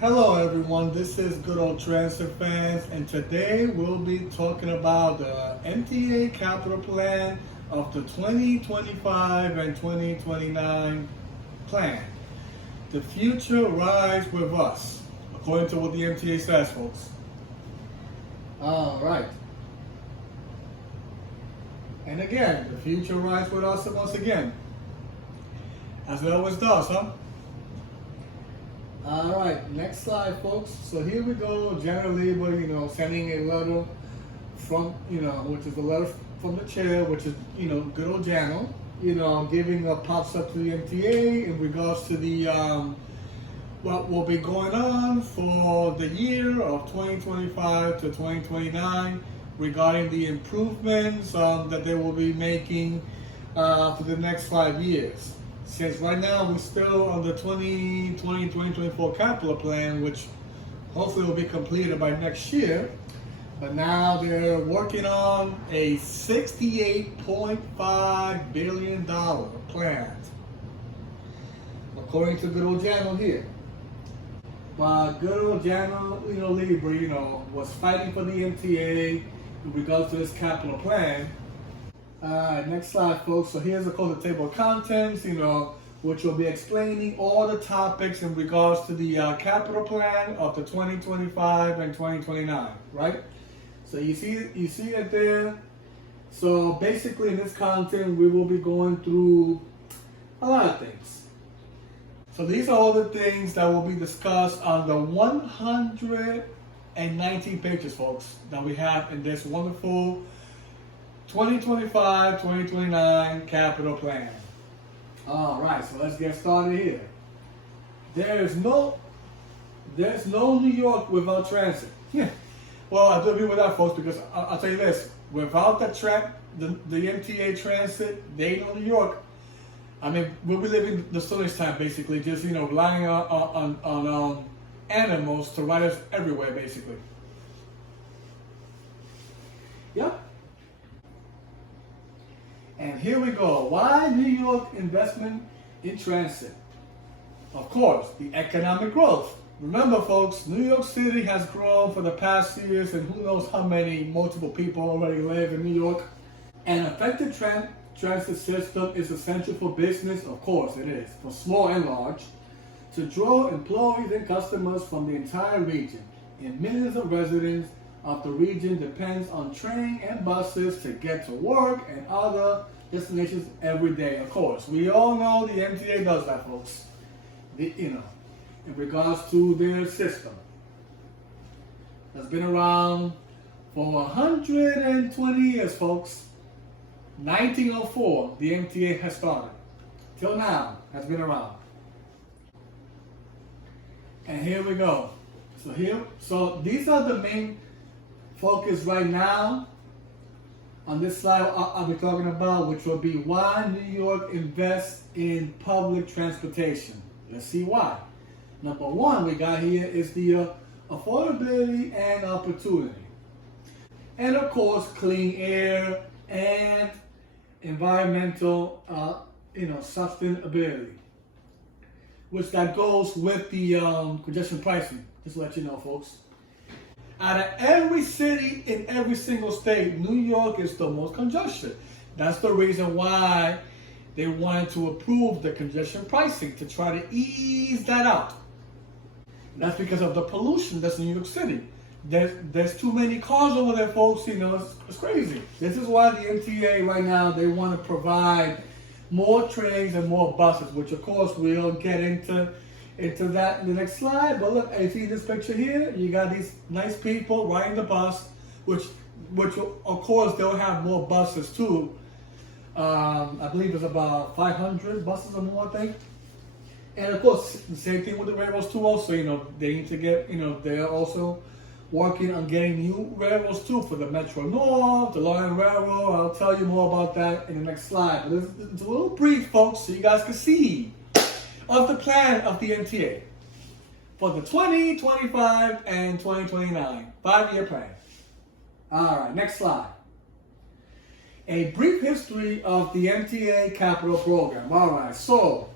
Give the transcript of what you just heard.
Hello everyone, this is Good Old Transit Fans, and today we'll be talking about the MTA capital plan of the 2025 and 2029 plan. The future rides with us, according to what the MTA says, folks. Alright. And again, the future rides with us once again. As it always does, huh? All right, next slide, folks. So here we go. General Labor, sending a letter from, which is a letter from the chair, which is, good old Jano, giving a pops up to the MTA in regards to the, what will be going on for the year of 2025 to 2029 regarding the improvements that they will be making for the next 5 years. Since right now we're still on the 2020-2024 capital plan, which hopefully will be completed by next year, but now they're working on a $68.5 billion plan, according to good old Jano here. But good old Jano, Libra, was fighting for the MTA in regards to this capital plan. Alright, next slide, folks. So here's the table of contents, which will be explaining all the topics in regards to the capital plan of the 2025 and 2029, right? So you see it there. So basically in this content, we will be going through a lot of things. So these are all the things that will be discussed on the 119 pages, folks, that we have in this wonderful 2025-2029 capital plan. All right, so let's get started here. There's no New York without transit. Yeah. Well, I do agree with that, folks, because I'll tell you this: without the MTA transit, they ain't no New York. I mean, we'll be living the Stone Age time, basically, just relying on animals to ride us everywhere, basically. Yep. And here we go. Why New York investment in transit? Of course, the economic growth. Remember, folks, New York City has grown for the past years, and who knows how many multiple people already live in New York. An effective transit system is essential for business, of course it is, for small and large, to draw employees and customers from the entire region. And millions of residents of the region depends on train and buses to get to work and other destinations every day. Of course, we all know the MTA does that, folks. In regards to their system, that's been around for 120 years, folks. 1904, the MTA has started. Till now, has been around. And here we go. So these are the main focus right now on this slide I'll be talking about, which will be why New York invests in public transportation. Let's see why. Number one we got here is the affordability and opportunity. And of course, clean air and environmental, sustainability, which that goes with the congestion pricing. Just to let you know, folks. Out of every city in every single state, New York is the most congested. That's the reason why they wanted to approve the congestion pricing, to try to ease that out. That's because of the pollution that's in New York City. There's too many cars over there, folks. It's crazy. This is why the MTA right now, they want to provide more trains and more buses, which of course we'll get into that in the next slide. But look, you see this picture here? You got these nice people riding the bus, which of course they'll have more buses too. I believe it's about 500 buses or more, I think. And of course, the same thing with the railroads too. Also, they need to get, they're also working on getting new railroads too for the Metro North, the Long Island Railroad. I'll tell you more about that in the next slide. But it's a little brief, folks, so you guys can see of the plan of the MTA for the 2025 and 2029 5-year plan. All right, next slide. A brief history of the MTA capital program. All right, so